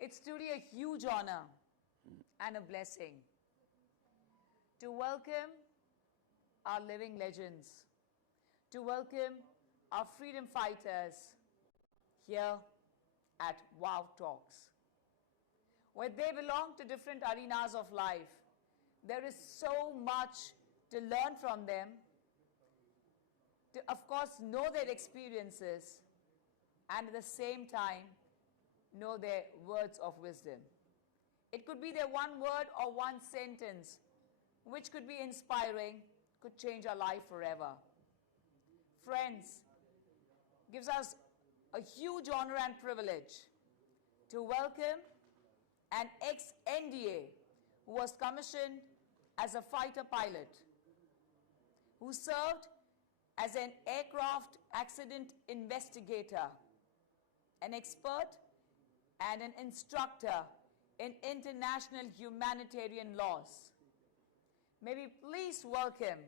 It's truly a huge honor and a blessing to welcome our living legends, to welcome our freedom fighters here at Wow Talks. Where they belong to different arenas of life, there is so much to learn from them, to of course know their experiences, and at the same time know their words of wisdom. It could be their one word or one sentence which could be inspiring, could change our life forever. Friends, gives us a huge honor and privilege to welcome an ex-NDA who was commissioned as a fighter pilot, who served as an aircraft accident investigator, an expert and an instructor in international humanitarian laws. May we please welcome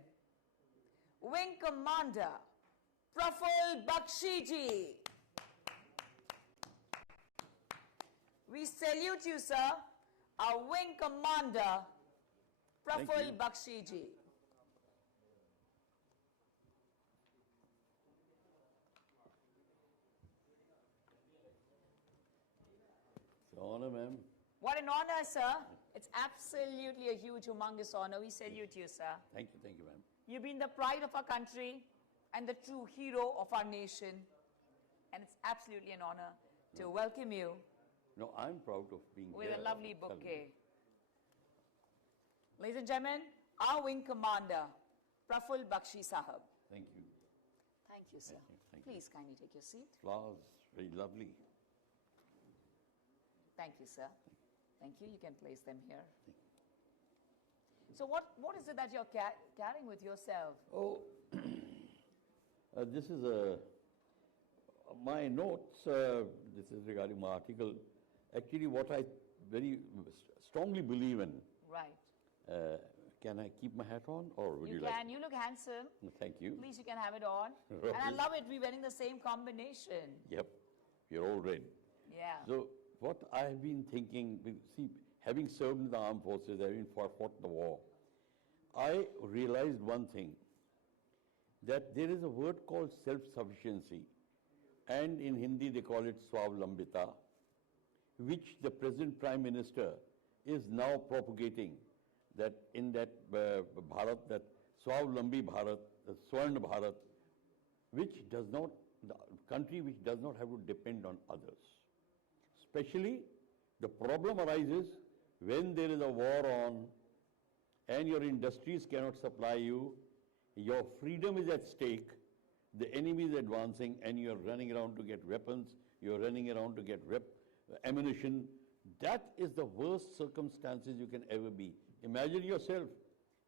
Wing Commander Praful Bakshi ji. We salute you, sir, our Wing Commander Praful Bakshi ji. It's an honor, ma'am. What an honor, sir. It's absolutely a huge, humongous honor. We salute you, sir. Thank you, ma'am. You've been the pride of our country and the true hero of our nation. And it's absolutely an honor to welcome you. No, I'm proud of being with here. A lovely bouquet. Ladies and gentlemen, our Wing Commander, Praful Bakshi Sahab. Thank you. Thank you, sir. Thank Please kindly take your seat. Flowers, very lovely. Thank you, sir. Thank you. You can place them here. So what is it that you're carrying with yourself? Oh, this is my notes. This is regarding my article. Actually, what I very strongly believe in. Right. Can I keep my hat on, or would you can. like? You look handsome. Thank you. Please, you can have it on. Right. And I love it. We're wearing the same combination. Yep. You're all red. Yeah. So what I have been thinking, see, having served in the armed forces, having fought the war, I realized one thing, that there is a word called self-sufficiency, and in Hindi they call it swavlambita, which the present Prime Minister is now propagating, that in that Bharat, that swavlambi Bharat, the Swarna Bharat, which does not, the country which does not have to depend on others. Especially, the problem arises when there is a war on and your industries cannot supply you, your freedom is at stake, the enemy is advancing, and you're running around to get weapons, you're running around to get ammunition. That is the worst circumstances you can ever be. Imagine yourself,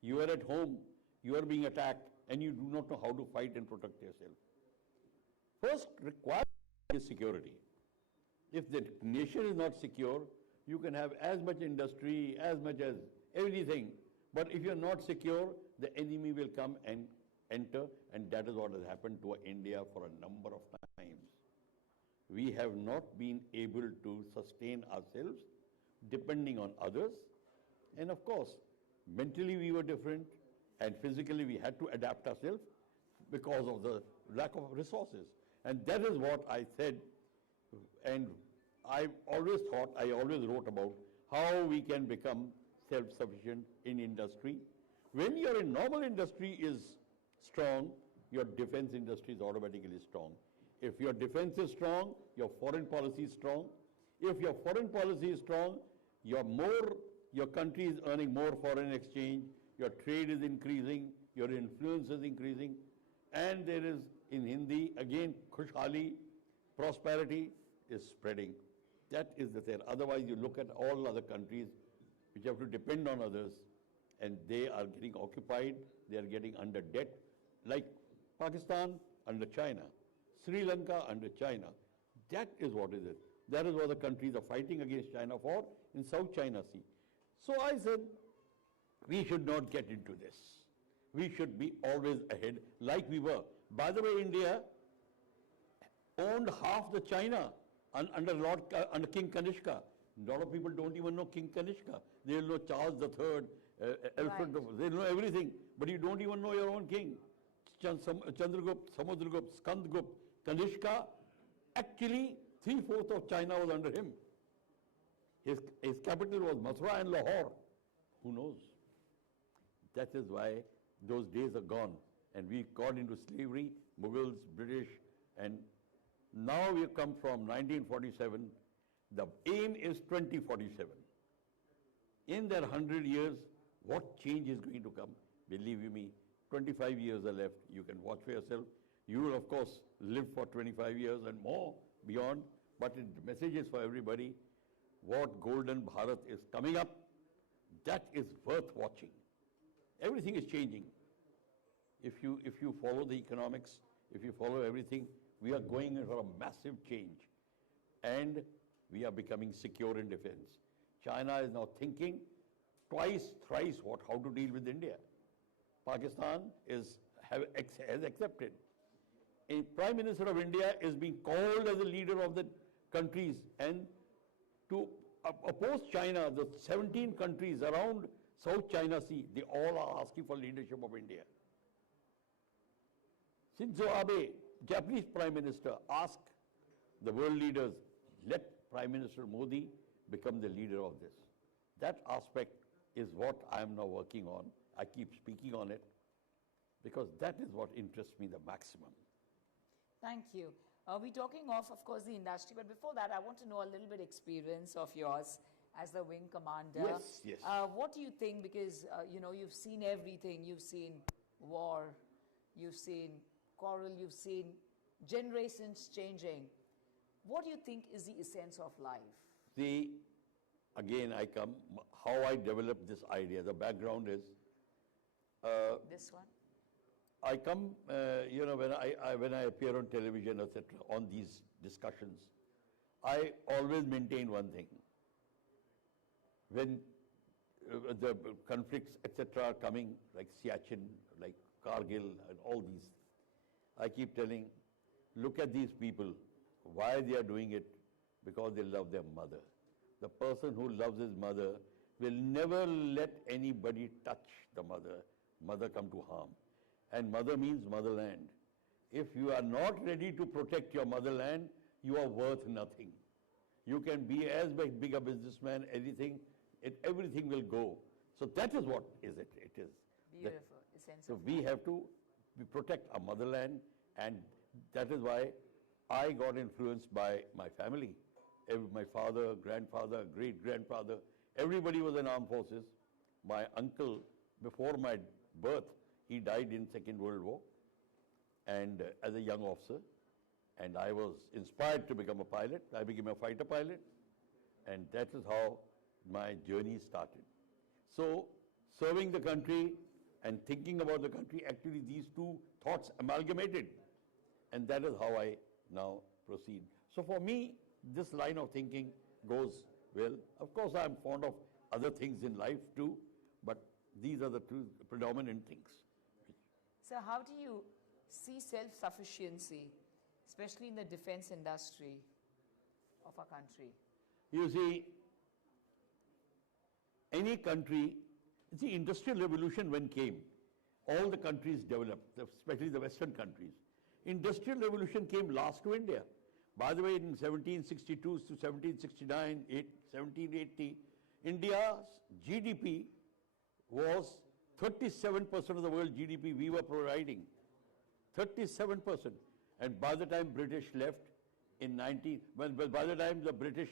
you are at home, you are being attacked, and you do not know how to fight and protect yourself. First required is security. If the nation is not secure, you can have as much industry, as much as everything, but if you're not secure, the enemy will come and enter, and that is what has happened to India for a number of times. We have not been able to sustain ourselves depending on others, and of course, mentally we were different, and physically we had to adapt ourselves because of the lack of resources. And that is what I said, and I always thought, I always wrote about how we can become self-sufficient in industry. When your normal industry is strong, your defense industry is automatically strong. If your defense is strong, your foreign policy is strong. If your foreign policy is strong, your country is earning more foreign exchange, your trade is increasing, your influence is increasing, and there is, in Hindi, again, khushhali, prosperity is spreading. That is the thing. Otherwise, you look at all other countries which have to depend on others, and they are getting occupied, they are getting under debt, like Pakistan under China, Sri Lanka under China. That is what is it. That is what the countries are fighting against China for in South China Sea. So I said, we should not get into this. We should be always ahead like we were. By the way, India owned half the China under King Kanishka. A lot of people don't even know King Kanishka. They'll know Charles III, Alfred, Right. they'll know everything, but you don't even know your own king. Chandragupta, Samudragupta, Skandagupta, Kanishka, actually 3/4 of China was under him. His capital was Mathura and Lahore. Who knows? That is why those days are gone. And we got into slavery, Mughals, British, and now we come from 1947. The aim is 2047. In that 100 years, what change is going to come? Believe you me, 25 years are left. You can watch for yourself. You will, of course, live for 25 years and more beyond. But the message is for everybody. What Golden Bharat is coming up, that is worth watching. Everything is changing. If you follow the economics, if you follow everything, we are going for a massive change. And we are becoming secure in defense. China is now thinking twice, thrice how to deal with India. Pakistan has accepted. A Prime Minister of India is being called as a leader of the countries, and to oppose China, the 17 countries around South China Sea, they all are asking for leadership of India. Shinzo Abe, Japanese Prime Minister, asked the world leaders, let Prime Minister Modi become the leader of this. That aspect is what I am now working on. I keep speaking on it because that is what interests me the maximum. Thank you. We're talking of course, the industry, but before that, I want to know a little bit experience of yours as the wing commander. Yes, yes. What do you think? Because, you've seen everything. You've seen war, you've seen quarrel, you've seen generations changing. What do you think is the essence of life? See, again, how I developed this idea. The background is, This one? I come, when I appear on television, etc., on these discussions, I always maintain one thing. When the conflicts, etc., are coming, like Siachen, like Kargil, and all these, I keep telling, look at these people, why they are doing it, because they love their mother. The person who loves his mother will never let anybody touch the mother come to harm. And mother means motherland. If you are not ready to protect your motherland, you are worth nothing. You can be as big a businessman, everything will go. So that is what is it. It is. Beautiful. Essence So of we life. have to protect our motherland, and that is why I got influenced by my family. My father, grandfather, great-grandfather, everybody was in armed forces. My uncle, before my birth, he died in Second World War, and as a young officer, and I was inspired to become a pilot. I became a fighter pilot, and that is how my journey started. So, serving the country and thinking about the country, actually these two thoughts amalgamated, and that is how I now proceed. So for me, this line of thinking goes well. Of course, I am fond of other things in life too, but these are the two predominant things. So how do you see self-sufficiency, especially in the defense industry of our country? You see, any country, industrial revolution when came, all the countries developed, especially the Western countries. Industrial revolution came last to India. By the way, in 1762 to 1769, 1780, India's GDP was 37% of the world GDP we were providing. 37%. And by the time British left by the time the British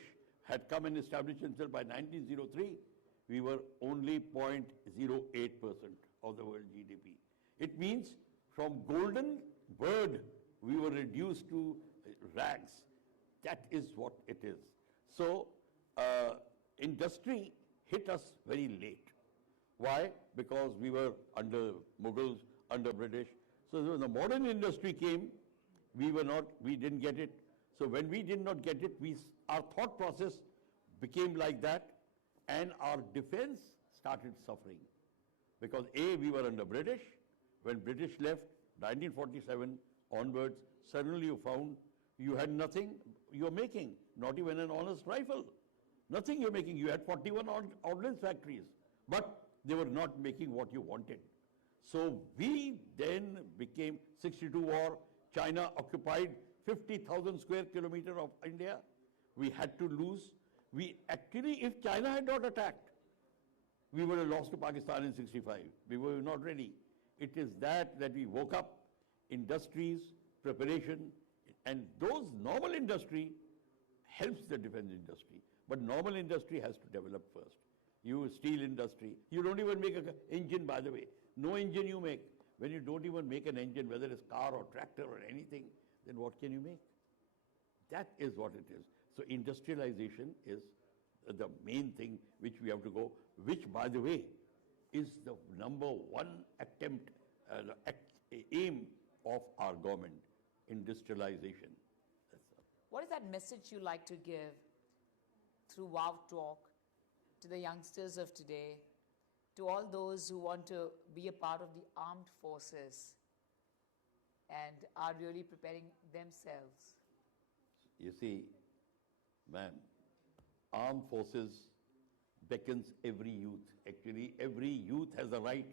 had come and established themselves by 1903, we were only 0.08% of the world GDP. It means from golden bird, we were reduced to rags. That is what it is. So, industry hit us very late. Why? Because we were under Mughals, under British. So when the modern industry came, we didn't get it. So when we did not get it, our thought process became like that, and our defense started suffering. Because A, we were under British. When British left, 1947 onwards, suddenly you found you had nothing you were making, not even an honest rifle. Nothing you're making. You had 41 ordnance factories, but they were not making what you wanted. So we then became 62 war. China occupied 50,000 square kilometers of India. We had to lose. We actually, if China had not attacked, we would have lost to Pakistan in 65. We were not ready. It is that we woke up, industries, preparation, and those normal industry helps the defense industry. But normal industry has to develop first. You steel industry, you don't even make an engine, by the way. No engine you make. When you don't even make an engine, whether it's car or tractor or anything, then what can you make? That is what it is. So industrialization is the main thing which we have to go, which, by the way, is the number one attempt, aim of our government, industrialization. What is that message you like to give through WowTalk to the youngsters of today, to all those who want to be a part of the armed forces and are really preparing themselves? You see, ma'am, armed forces beckons every youth. Actually, every youth has a right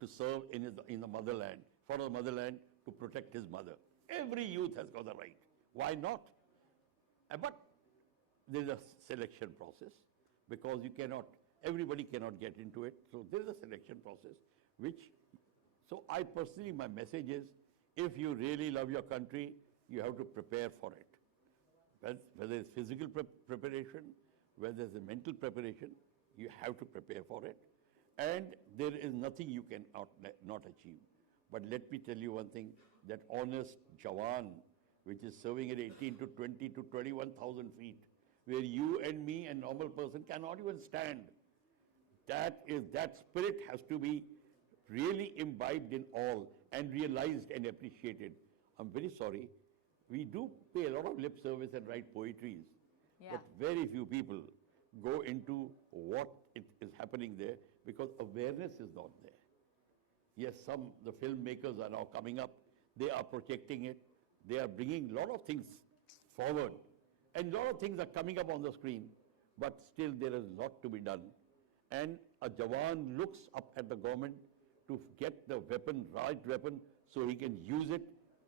to serve in the motherland, for the motherland, to protect his mother. Every youth has got a right. Why not? But there is a selection process, because everybody cannot get into it. So there is a selection process, so I personally, my message is, if you really love your country, you have to prepare for it. Whether it's physical preparation, whether it's a mental preparation, you have to prepare for it. And there is nothing you can not achieve. But let me tell you one thing, that honest Jawan, which is serving at 18 to 20 to 21,000 feet, where you and me, a normal person, cannot even stand. That spirit has to be really imbibed in all and realized and appreciated. I'm very sorry. We do pay a lot of lip service and write poetries, but very few people go into what is happening there, because awareness is not there. Yes, the filmmakers are now coming up. They are projecting it. They are bringing a lot of things forward. And a lot of things are coming up on the screen, but still there is a lot to be done. And a Jawan looks up at the government to get the weapon, right weapon, so he can use it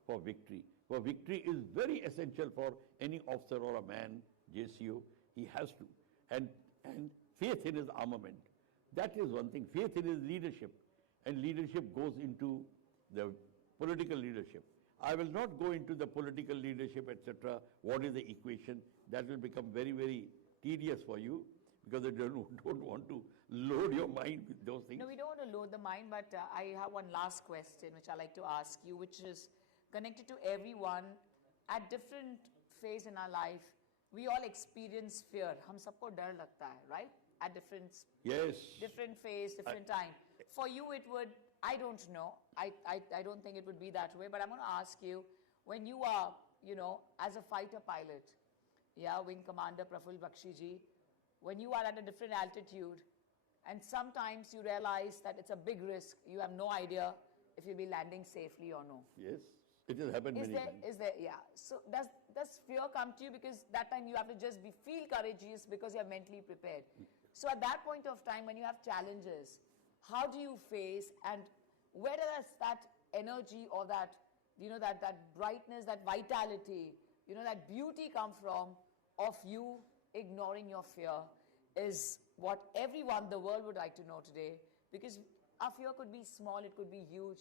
for victory. For victory is very essential for any officer or a man, JCO. He has to. And faith in his armament. That is one thing. Faith in his leadership. And leadership goes into the political leadership. I will not go into the political leadership, etc. What is the equation? That will become very, very tedious for you, because I don't want to load your mind with those things. No, we don't want to load the mind, but I have one last question which I like to ask you, which is connected to everyone at different phase in our life. We all experience fear. हम सबको डर लगता है, right? At different phase, different time. For you, it would, I don't know. I don't think it would be that way. But I'm going to ask you, when you are, as a fighter pilot, Wing Commander Praful Bakshi ji, when you are at a different altitude, and sometimes you realize that it's a big risk, you have no idea if you'll be landing safely or no. Yes, it has happened many times. Is there, So does fear come to you, because that time you have to just feel courageous because you are mentally prepared. So at that point of time, when you have challenges, how do you face, and where does that energy or that, that brightness, that vitality, that beauty come from of you ignoring your fear, is what everyone, the world would like to know today, because our fear could be small, it could be huge,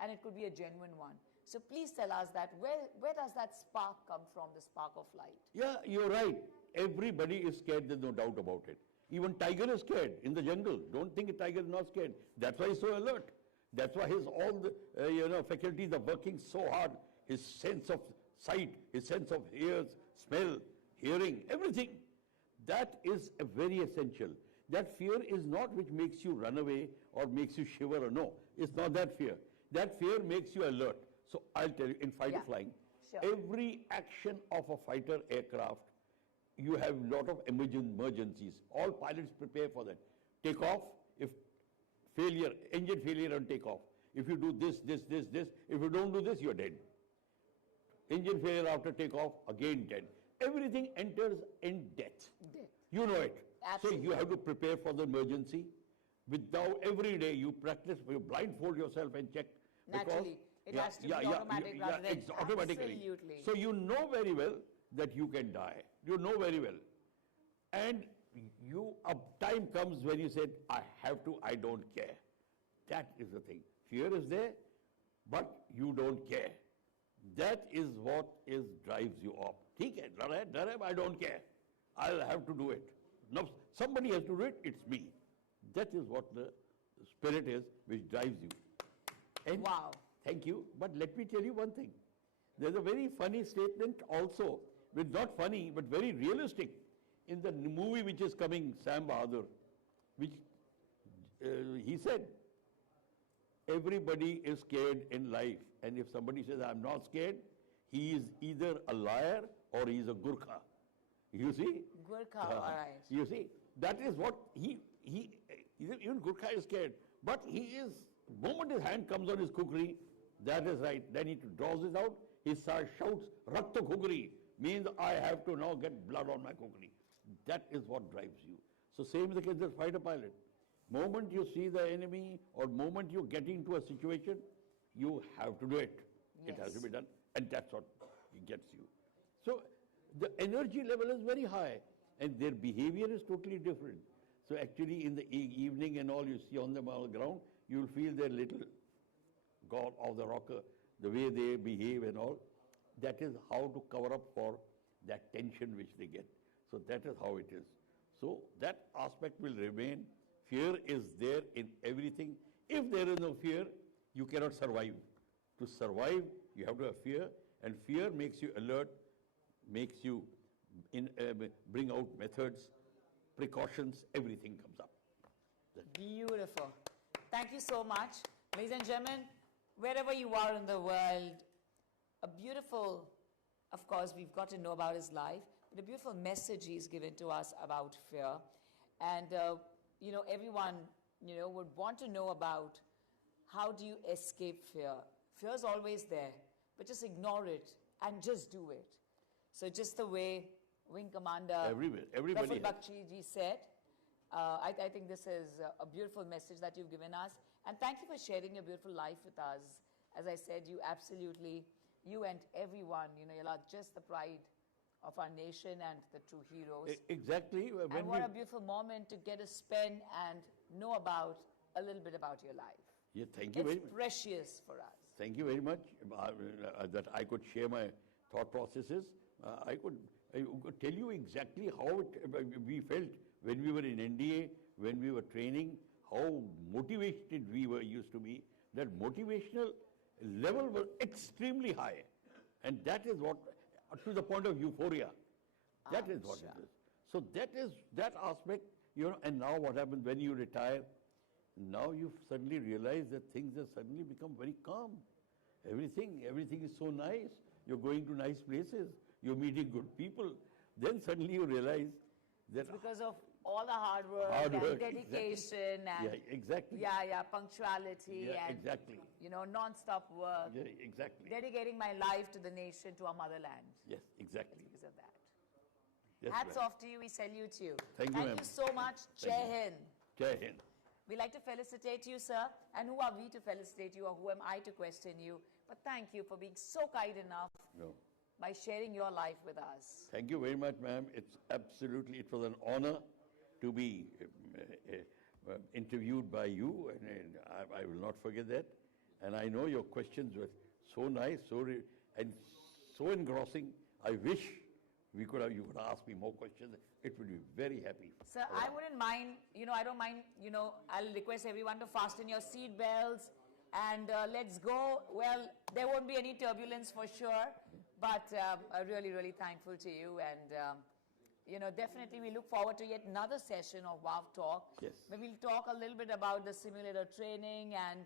and it could be a genuine one. So please tell us that, where does that spark come from, the spark of light? Yeah, you're right. Everybody is scared, there's no doubt about it. Even tiger is scared in the jungle. Don't think a tiger is not scared. That's why he's so alert. That's why all the faculties are working so hard. His sense of sight, his sense of ears, smell, hearing, everything. That is a very essential. That fear is not which makes you run away or makes you shiver or no. It's not that fear. That fear makes you alert. So I'll tell you, in fighter flying, every action of a fighter aircraft, you have a lot of emergencies. All pilots prepare for that. Take off, if failure, engine failure on takeoff. If you do this, if you don't do this, you're dead. Engine failure after takeoff, again dead. Everything enters in death. You know it. Absolutely. So you have to prepare for the emergency. Without every day you practice, you blindfold yourself and check. Naturally. It has to be automatic rather than automatically. Absolutely. So you know very well that you can die. You know very well. And a time comes when you say, I have to, I don't care. That is the thing. Fear is there, but you don't care. That is what drives you up. ठीक है, डर है, I don't care. I'll have to do it. Now, somebody has to do it, it's me. That is what the spirit is which drives you. And wow. Thank you. But let me tell you one thing. There's a very funny statement also, which not funny, but very realistic, in the movie which is coming, Sam Bahadur, which he said, everybody is scared in life. And if somebody says, I'm not scared, he is either a liar or he is a Gurkha. You see? Gurkha, all right. You see? That is what even Gurkha is scared. But he is, the moment his hand comes on his kukri, that is right. Then he draws it out, he shouts, Rakta kukri, means I have to now get blood on my kukri. That is what drives you. So same is the case with fighter pilot. Moment you see the enemy or moment you get into a situation, you have to do it. Yes. It has to be done. And that's what gets you. So the energy level is very high and their behavior is totally different. So actually in the evening and all you see on them on the ground, you will feel their little god of the rocker, the way they behave and all. That is how to cover up for that tension which they get. So that is how it is. So that aspect will remain. Fear is there in everything. If there is no fear, you cannot survive. To survive, you have to have fear, and fear makes you alert, makes you bring out methods, precautions, everything comes up. Beautiful. Thank you so much. Ladies and gentlemen, wherever you are in the world, a beautiful, of course, we've got to know about his life, but a beautiful message he's given to us about fear. And, you know, everyone, you know, would want to know about how do you escape fear. Fear is always there, but just ignore it and just do it. So just the way Wing Commander Praful Bakshi ji said, I think this is a beautiful message that you've given us. And thank you for sharing your beautiful life with us. As I said, you absolutely, you and everyone, you know, you're just the pride of our nation and the true heroes. Exactly. And what a beautiful moment to get a spend and know about a little bit about your life. Yeah, thank you very much. It's precious for us. Thank you very much that I could share my thought processes. I could tell you exactly how we felt when we were in NDA, when we were training, how motivated we used to be. That motivational level was extremely high. And that is what, to the point of euphoria. That is what it is. So that aspect, you know, and now what happens when you retire, now you suddenly realize that things have suddenly become very calm. Everything is so nice. You're going to nice places. You're meeting good people. Then suddenly you realize that... It's because of all the hard work, dedication exactly. and punctuality and exactly. You know, non-stop work. Yeah, exactly. Dedicating my life to the nation, to our motherland. Yes, exactly. Because of that. Yes, Hats off to you. We salute you. Thank you, ma'am. Thank you so much. Jai Hind. Jai Hind. We like to felicitate you, sir. And who are we to felicitate you, or who am I to question you? But thank you for being so kind enough by sharing your life with us. Thank you very much, ma'am. It was an honor to be interviewed by you, and I will not forget that. And I know your questions were so nice, and so engrossing. I wish you could ask me more questions. It would be very happy. Sir, I wouldn't mind, I don't mind, I'll request everyone to fasten your seat belts and let's go. Well, there won't be any turbulence for sure, but I'm really, really thankful to you. And, definitely we look forward to yet another session of WowTalk. Yes. Where we'll talk a little bit about the simulator training and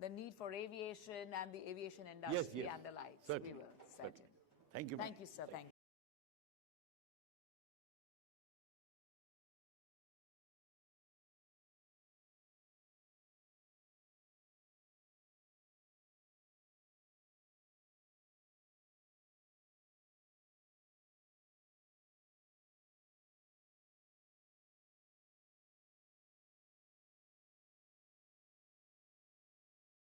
the need for aviation and the aviation industry and the likes. Certainly. We will. Certainly. Thank you. Thank you, sir. Thank you.